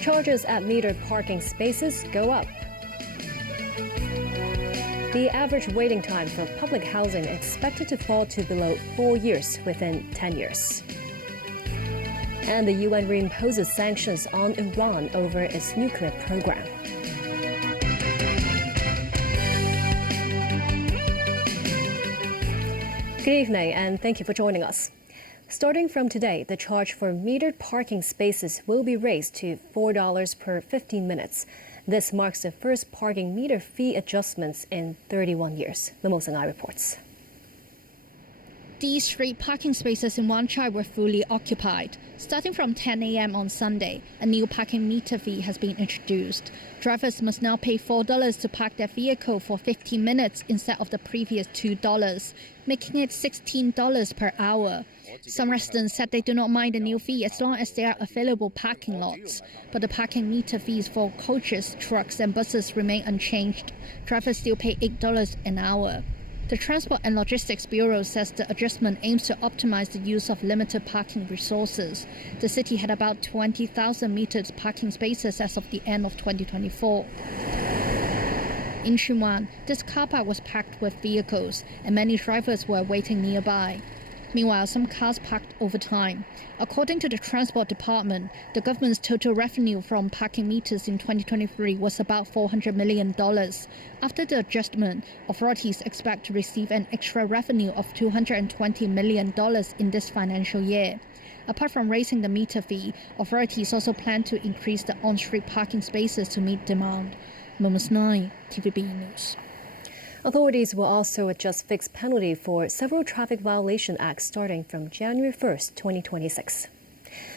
Charges at metered parking spaces go up. The average waiting time for public housing expected to fall to below 4 years within 10 years. And the UN reimposes sanctions on Iran over its nuclear program. Good evening, and thank you for joining us. Starting from today, the charge for metered parking spaces will be raised to $4 per 15 minutes. This marks the first parking meter fee adjustments in 31 years. Mimosa Ngai reports. These street parking spaces in Wan Chai were fully occupied. Starting from 10 a.m. on Sunday, a new parking meter fee has been introduced. Drivers must now pay $4 to park their vehicle for 15 minutes instead of the previous $2, making it $16 per hour. Some residents said they do not mind the new fee as long as there are available parking lots. But the parking meter fees for coaches, trucks and buses remain unchanged. Drivers still pay $8 an hour. The Transport and Logistics Bureau says the adjustment aims to optimize the use of limited parking resources. The city had about 20,000 metered parking spaces as of the end of 2024. In Chunwan, this car park was packed with vehicles, and many drivers were waiting nearby. Meanwhile, some cars parked over time. According to the Transport Department, the government's total revenue from parking meters in 2023 was about $400 million. After the adjustment, authorities expect to receive an extra revenue of $220 million in this financial year. Apart from raising the meter fee, authorities also plan to increase the on-street parking spaces to meet demand. Mimosa Ngai, TVB News. Authorities will also adjust fixed penalty for several traffic violation acts starting from January 1st, 2026.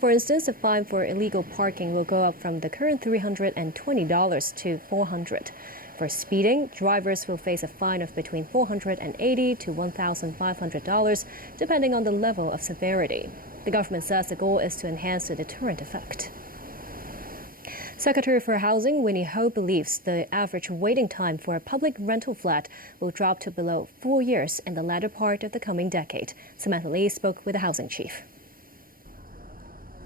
For instance, the fine for illegal parking will go up from the current $320 to $400. For speeding, drivers will face a fine of between $480 to $1,500, depending on the level of severity. The government says the goal is to enhance the deterrent effect. Secretary for Housing Winnie Ho believes the average waiting time for a public rental flat will drop to below 4 years in the latter part of the coming decade. Samantha Lee spoke with the housing chief.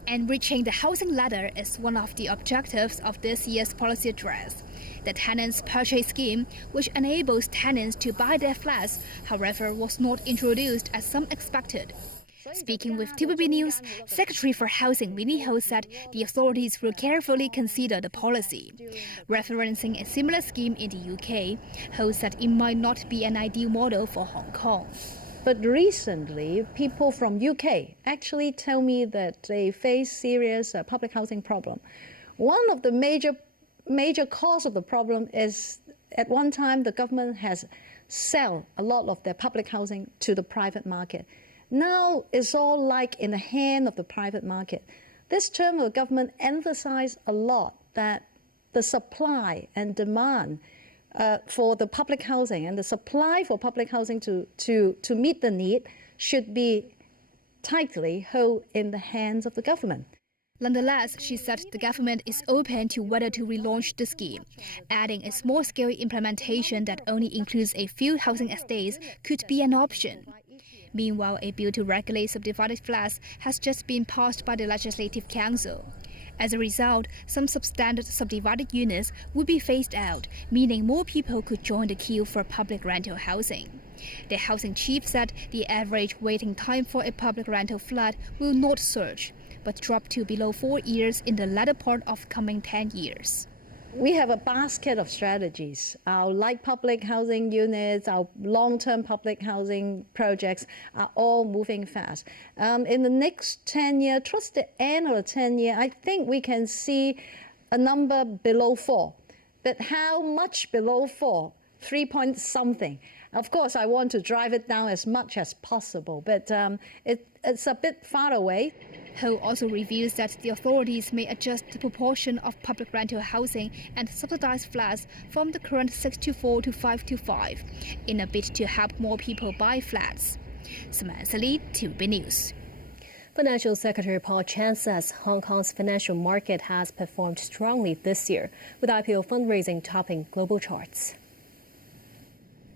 Enriching the housing ladder is one of the objectives of this year's policy address. The Tenants Purchase Scheme, which enables tenants to buy their flats, however, was not introduced as some expected. Speaking with TVB News, Secretary for Housing Winnie Ho said the authorities will carefully consider the policy. Referencing a similar scheme in the UK, Ho said it might not be an ideal model for Hong Kong. But recently, people from UK actually tell me that they face serious public housing problem. One of the major cause of the problem is at one time the government has sold a lot of their public housing to the private market. Now it's all like in the hand of the private market. This term of government emphasized a lot that the supply and demand for the public housing and the supply for public housing to meet the need should be tightly held in the hands of the government. Nonetheless, she said the government is open to whether to relaunch the scheme, adding a small-scale implementation that only includes a few housing estates could be an option. Meanwhile, a bill to regulate subdivided flats has just been passed by the Legislative Council. As a result, some substandard subdivided units would be phased out, meaning more people could join the queue for public rental housing. The housing chief said the average waiting time for a public rental flat will not surge, but drop to below 4 years in the latter part of coming 10 years. We have a basket of strategies. Our light public housing units, our long-term public housing projects are all moving fast. In the next 10 years, towards the end of the 10 years, I think we can see a number below 4. But how much below 4? 3 point something. Of course, I want to drive it down as much as possible, but it's a bit far away. Ho also reveals that the authorities may adjust the proportion of public rental housing and subsidized flats from the current 6:4 to 5:5 in a bid to help more people buy flats. Samantha Lee, TVB News. Financial Secretary Paul Chan says Hong Kong's financial market has performed strongly this year, with IPO fundraising topping global charts.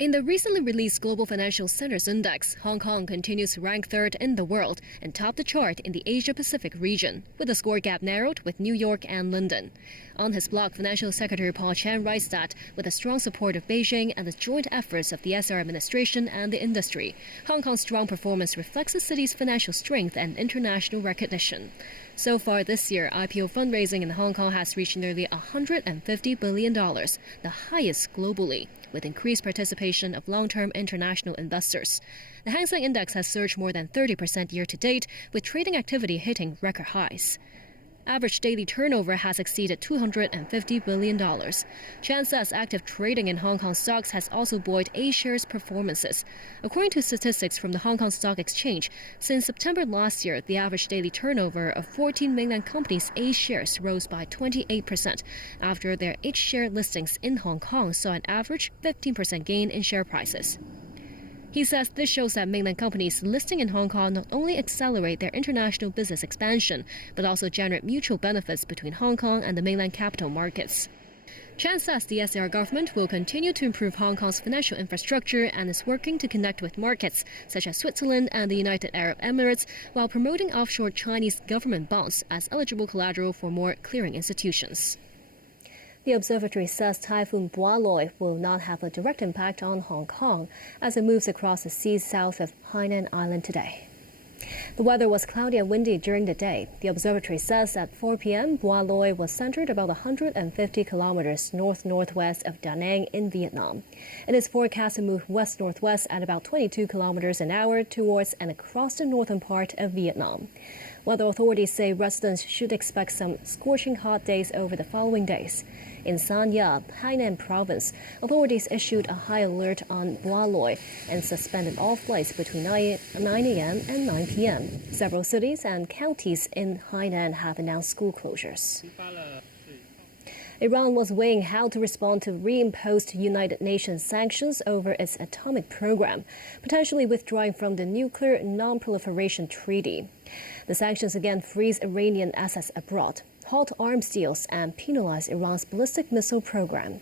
In the recently released Global Financial Centers Index, Hong Kong continues to rank third in the world and top the chart in the Asia-Pacific region, with the score gap narrowed with New York and London. On his blog, Financial Secretary Paul Chan writes that, with the strong support of Beijing and the joint efforts of the SR administration and the industry, Hong Kong's strong performance reflects the city's financial strength and international recognition. So far this year, IPO fundraising in Hong Kong has reached nearly $150 billion, the highest globally, with increased participation of long-term international investors. The Hang Seng Index has surged more than 30% year-to-date, with trading activity hitting record highs. Average daily turnover has exceeded $250 billion. Chan says active trading in Hong Kong stocks has also buoyed A-shares performances. According to statistics from the Hong Kong Stock Exchange, since September last year, the average daily turnover of 14 mainland companies' A-shares rose by 28%, after their H-share listings in Hong Kong saw an average 15% gain in share prices. He says this shows that mainland companies listing in Hong Kong not only accelerate their international business expansion, but also generate mutual benefits between Hong Kong and the mainland capital markets. Chan says the SAR government will continue to improve Hong Kong's financial infrastructure and is working to connect with markets such as Switzerland and the United Arab Emirates, while promoting offshore Chinese government bonds as eligible collateral for more clearing institutions. The observatory says Typhoon Bualoi will not have a direct impact on Hong Kong as it moves across the seas south of Hainan Island today. The weather was cloudy and windy during the day. The observatory says at 4 p.m., Bualoi was centered about 150 kilometers north-northwest of Da Nang in Vietnam. It is forecast to move west-northwest at about 22 kilometers an hour towards and across the northern part of Vietnam. Weather authorities say residents should expect some scorching hot days over the following days. In Sanya, Hainan province, authorities issued a high alert on Bualoi and suspended all flights between 9 a.m. and 9 p.m. Several cities and counties in Hainan have announced school closures. Iran was weighing how to respond to reimposed United Nations sanctions over its atomic program, potentially withdrawing from the Nuclear Non-Proliferation Treaty. The sanctions again freeze Iranian assets abroad, halt arms deals, and penalize Iran's ballistic missile program.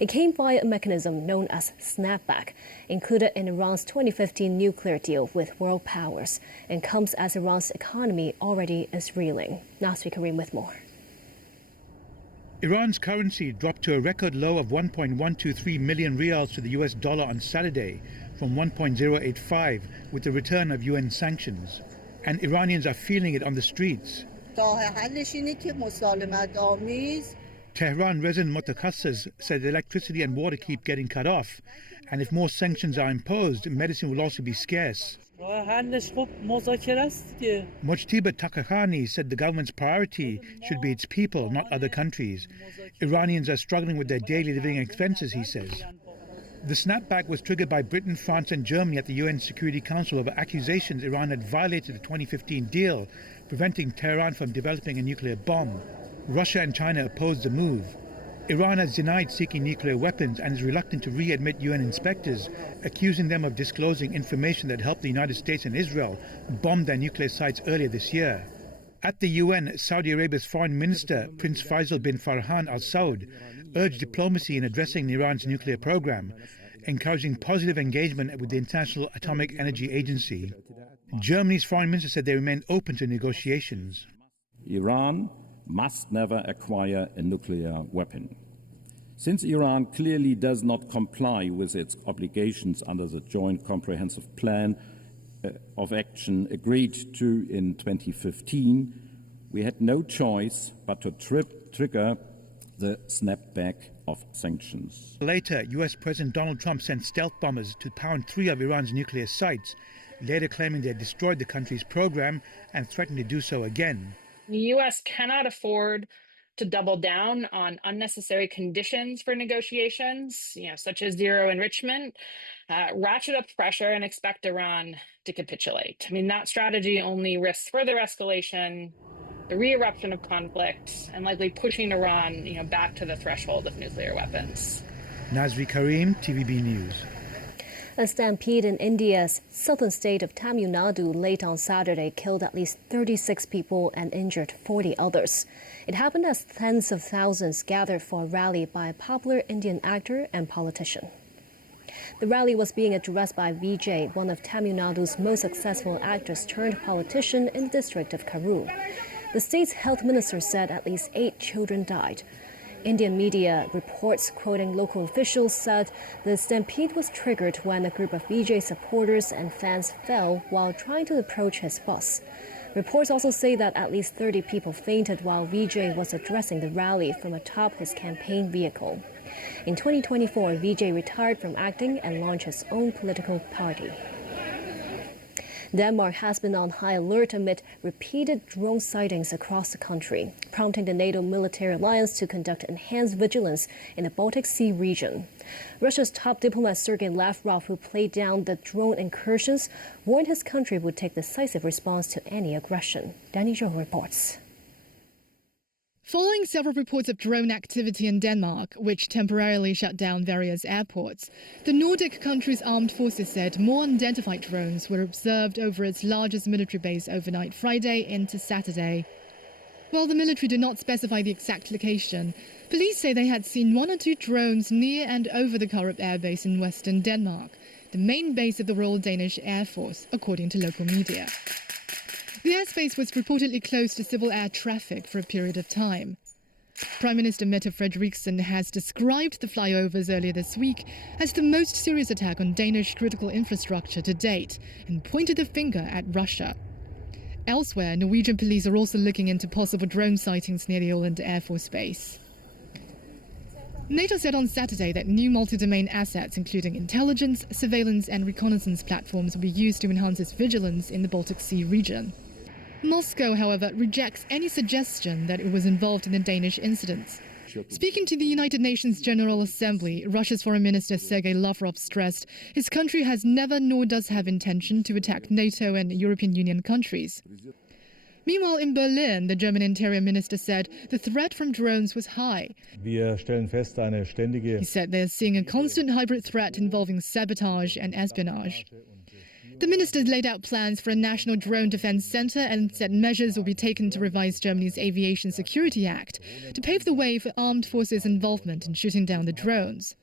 It came via a mechanism known as snapback, included in Iran's 2015 nuclear deal with world powers, and comes as Iran's economy already is reeling. Nasri Karim with more. Iran's currency dropped to a record low of 1.123 million rials to the US dollar on Saturday from 1.085 with the return of UN sanctions. And Iranians are feeling it on the streets. Tehran resident Motakhassas said electricity and water keep getting cut off, and if more sanctions are imposed, medicine will also be scarce. Mojtaba Takakhani said the government's priority should be its people, not other countries. Iranians are struggling with their daily living expenses, he says. The snapback was triggered by Britain, France and Germany at the UN Security Council over accusations Iran had violated the 2015 deal, preventing Tehran from developing a nuclear bomb. Russia and China opposed the move. Iran has denied seeking nuclear weapons and is reluctant to readmit UN inspectors, accusing them of disclosing information that helped the United States and Israel bomb their nuclear sites earlier this year. At the UN, Saudi Arabia's Foreign Minister, Prince Faisal bin Farhan Al Saud, urged diplomacy in addressing Iran's nuclear program, encouraging positive engagement with the International Atomic Energy Agency. Germany's Foreign Minister said they remain open to negotiations. Iran must never acquire a nuclear weapon. Since Iran clearly does not comply with its obligations under the Joint Comprehensive Plan of Action agreed to in 2015, we had no choice but to trigger the snapback of sanctions. Later, US President Donald Trump sent stealth bombers to pound 3 of Iran's nuclear sites, later claiming they had destroyed the country's program and threatened to do so again. The U.S. cannot afford to double down on unnecessary conditions for negotiations, such as zero enrichment, ratchet up pressure, and expect Iran to capitulate. That strategy only risks further escalation, the re-eruption of conflict, and likely pushing Iran, back to the threshold of nuclear weapons. Nasri Karim, TVB News. A stampede in India's southern state of Tamil Nadu late on Saturday killed at least 36 people and injured 40 others. It happened as tens of thousands gathered for a rally by a popular Indian actor and politician. The rally was being addressed by Vijay, one of Tamil Nadu's most successful actors turned politician in the district of Karur. The state's health minister said at least 8 children died. Indian media reports quoting local officials said the stampede was triggered when a group of Vijay supporters and fans fell while trying to approach his bus. Reports also say that at least 30 people fainted while Vijay was addressing the rally from atop his campaign vehicle. In 2024, Vijay retired from acting and launched his own political party. Denmark has been on high alert amid repeated drone sightings across the country, prompting the NATO military alliance to conduct enhanced vigilance in the Baltic Sea region. Russia's top diplomat Sergei Lavrov, who played down the drone incursions, warned his country would take decisive response to any aggression. Danny Zhou reports. Following several reports of drone activity in Denmark, which temporarily shut down various airports, the Nordic country's armed forces said more unidentified drones were observed over its largest military base overnight Friday into Saturday. While the military did not specify the exact location, police say they had seen 1 or 2 drones near and over the Karup Air Base in western Denmark, the main base of the Royal Danish Air Force, according to local media. The airspace was reportedly closed to civil air traffic for a period of time. Prime Minister Mette Frederiksen has described the flyovers earlier this week as the most serious attack on Danish critical infrastructure to date and pointed the finger at Russia. Elsewhere, Norwegian police are also looking into possible drone sightings near the Åland Air Force Base. NATO said on Saturday that new multi-domain assets, including intelligence, surveillance and reconnaissance platforms, will be used to enhance its vigilance in the Baltic Sea region. Moscow, however, rejects any suggestion that it was involved in the Danish incidents. Speaking to the United Nations General Assembly, Russia's Foreign Minister Sergei Lavrov stressed his country has never nor does have intention to attack NATO and European Union countries. Meanwhile, in Berlin, the German Interior Minister said the threat from drones was high. He said they're seeing a constant hybrid threat involving sabotage and espionage. The minister laid out plans for a national drone defense center and said measures will be taken to revise Germany's Aviation Security Act to pave the way for armed forces' involvement in shooting down the drones.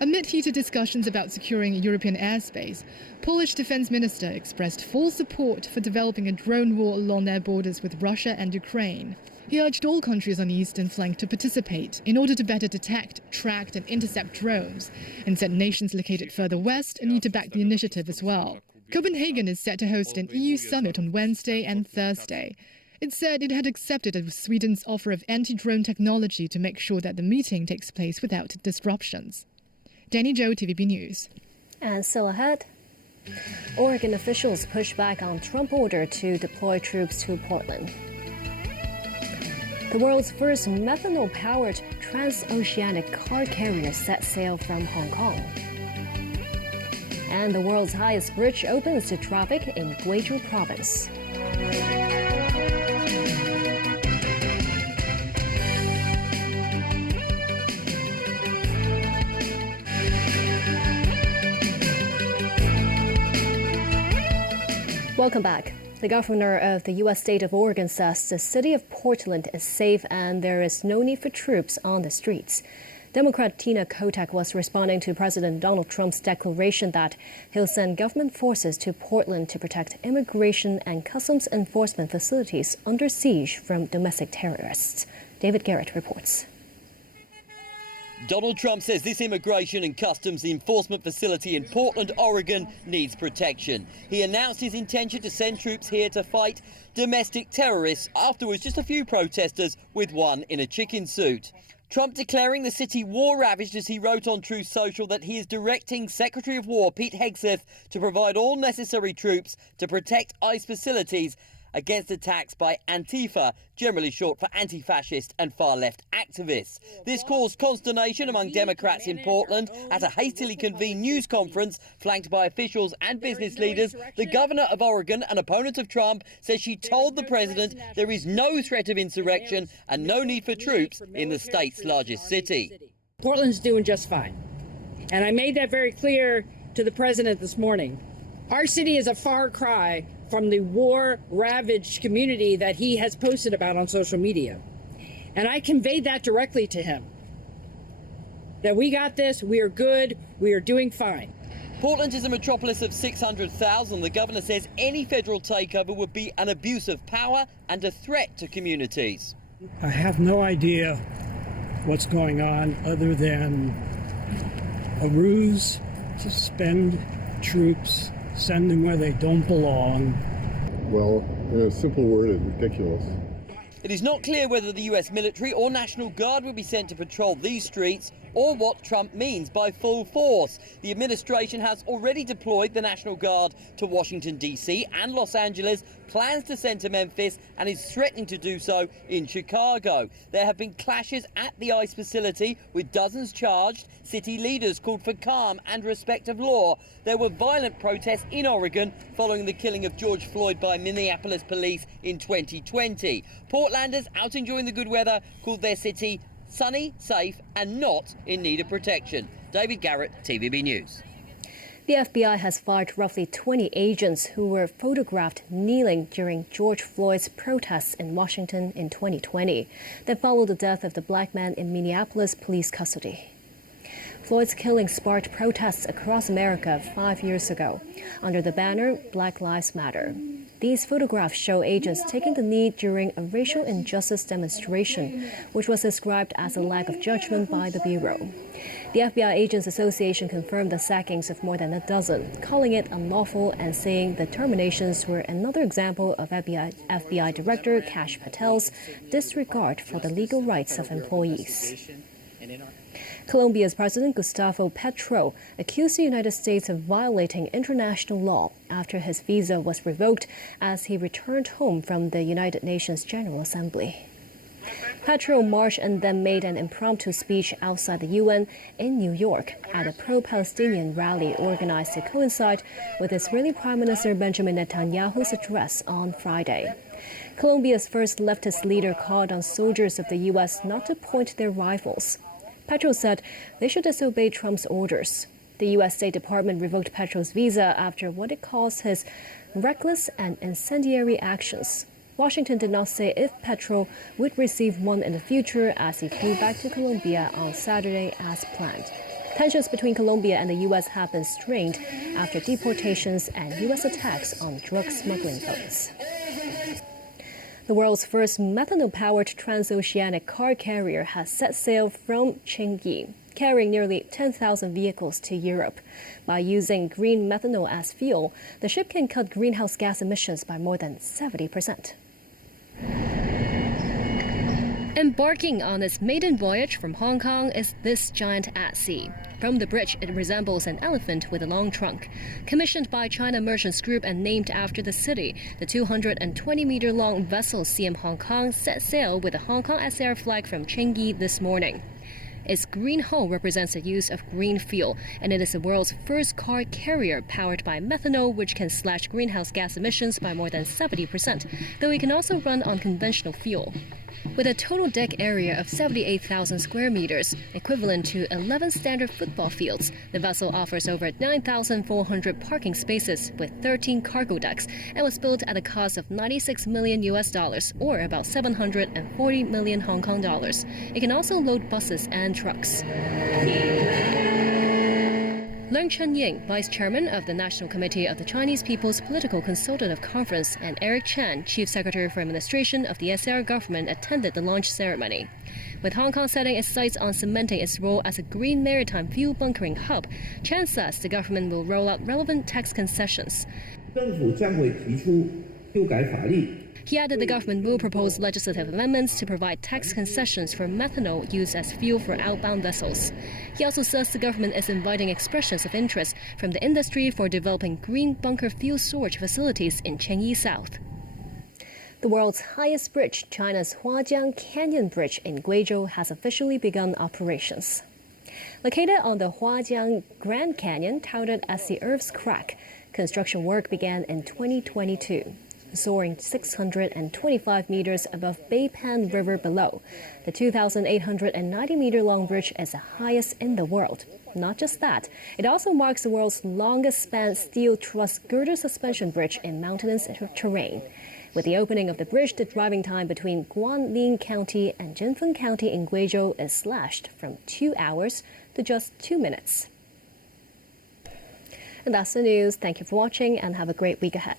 Amid heated discussions about securing European airspace, Polish defense minister expressed full support for developing a drone war along their borders with Russia and Ukraine. He urged all countries on the eastern flank to participate in order to better detect, track and intercept drones, and said nations located further west need to back the initiative as well. Copenhagen is set to host an EU summit on Wednesday and Thursday. It said it had accepted Sweden's offer of anti-drone technology to make sure that the meeting takes place without disruptions. Danny Zhou, TVB News. And still ahead, Oregon officials push back on Trump order to deploy troops to Portland. The world's first methanol-powered transoceanic car carrier set sail from Hong Kong. And the world's highest bridge opens to traffic in Gwangju province. Welcome back. The governor of the U.S. state of Oregon says the city of Portland is safe and there is no need for troops on the streets. Democrat Tina Kotek was responding to President Donald Trump's declaration that he'll send government forces to Portland to protect immigration and customs enforcement facilities under siege from domestic terrorists. David Garrett reports. Donald Trump says this immigration and customs enforcement facility in Portland, Oregon needs protection. He announced his intention to send troops here to fight domestic terrorists. Afterwards, just a few protesters with one in a chicken suit. Trump declaring the city war-ravaged as he wrote on Truth Social that he is directing Secretary of War Pete Hegseth to provide all necessary troops to protect ICE facilities against attacks by Antifa, generally short for anti-fascist and far-left activists. This caused consternation among Democrats in Portland. At a hastily convened news conference flanked by officials and business leaders, the governor of Oregon, an opponent of Trump, says she told the president there is no threat of insurrection and no need for troops in the state's largest city. Portland's doing just fine. And I made that very clear to the president this morning. Our city is a far cry from the war-ravaged community that he has posted about on social media. And I conveyed that directly to him. that we got this, we are good, we are doing fine. Portland is a metropolis of 600,000. The governor says any federal takeover would be an abuse of power and a threat to communities. I have no idea what's going on other than a ruse to spend troops, send them where they don't belong. Well, in a simple word, it's ridiculous. It is not clear whether the US military or National Guard will be sent to patrol these streets or what Trump means by full force. The administration has already deployed the National Guard to Washington, D.C. and Los Angeles, plans to send to Memphis, and is threatening to do so in Chicago. There have been clashes at the ICE facility with dozens charged. City leaders called for calm and respect of law. There were violent protests in Oregon following the killing of George Floyd by Minneapolis police in 2020. Portlanders out enjoying the good weather called their city sunny, safe and not in need of protection. David Garrett, TVB News. The FBI has fired roughly 20 agents who were photographed kneeling during George Floyd's protests in Washington in 2020 that followed the death of the black man in Minneapolis police custody. Floyd's killing sparked protests across America 5 years ago under the banner Black Lives Matter. These photographs show agents taking the knee during a racial injustice demonstration, which was described as a lack of judgment by the Bureau. The FBI Agents Association confirmed the sackings of more than a dozen, calling it unlawful and saying the terminations were another example of FBI Director Kash Patel's disregard for the legal rights of employees. Colombia's President Gustavo Petro accused the United States of violating international law after his visa was revoked as he returned home from the United Nations General Assembly. Petro marched and then made an impromptu speech outside the UN in New York at a pro-Palestinian rally organized to coincide with Israeli Prime Minister Benjamin Netanyahu's address on Friday. Colombia's first leftist leader called on soldiers of the U.S. not to point their rifles. Petro said they should disobey Trump's orders. The U.S. State Department revoked Petro's visa after what it calls his reckless and incendiary actions. Washington did not say if Petro would receive one in the future as he flew back to Colombia on Saturday as planned. Tensions between Colombia and the U.S. have been strained after deportations and U.S. attacks on drug smuggling boats. The world's first methanol-powered transoceanic car carrier has set sail from Chengdu, carrying nearly 10,000 vehicles to Europe. By using green methanol as fuel, the ship can cut greenhouse gas emissions by more than 70%. Embarking on its maiden voyage from Hong Kong is this giant at sea. From the bridge, it resembles an elephant with a long trunk. Commissioned by China Merchants Group and named after the city, the 220-meter-long vessel CM Hong Kong set sail with the Hong Kong SAR flag from Chengdu this morning. Its green hull represents the use of green fuel, and it is the world's first car carrier powered by methanol, which can slash greenhouse gas emissions by more than 70%, though it can also run on conventional fuel. With a total deck area of 78,000 square meters, equivalent to 11 standard football fields, the vessel offers over 9,400 parking spaces with 13 cargo decks and was built at a cost of $96 million or about 740 million Hong Kong dollars. It can also load buses and trucks. Leung Chun-ying, Vice Chairman of the National Committee of the Chinese People's Political Consultative Conference, and Eric Chan, Chief Secretary for Administration of the SAR government, attended the launch ceremony. With Hong Kong setting its sights on cementing its role as a green maritime fuel bunkering hub, Chan says the government will roll out relevant tax concessions. He added the government will propose legislative amendments to provide tax concessions for methanol used as fuel for outbound vessels. He also says the government is inviting expressions of interest from the industry for developing green bunker fuel storage facilities in Chengdu South. The world's highest bridge, China's Huajiang Canyon Bridge in Guizhou, has officially begun operations. Located on the Huajiang Grand Canyon, touted as the Earth's crack, construction work began in 2022. Soaring 625 meters above Beipan River below, the 2,890-meter-long bridge is the highest in the world. Not just that, it also marks the world's longest-span steel truss girder suspension bridge in mountainous terrain. With the opening of the bridge, the driving time between Guanling County and Jinfen County in Guizhou is slashed from 2 hours to just 2 minutes. And that's the news. Thank you for watching and have a great week ahead.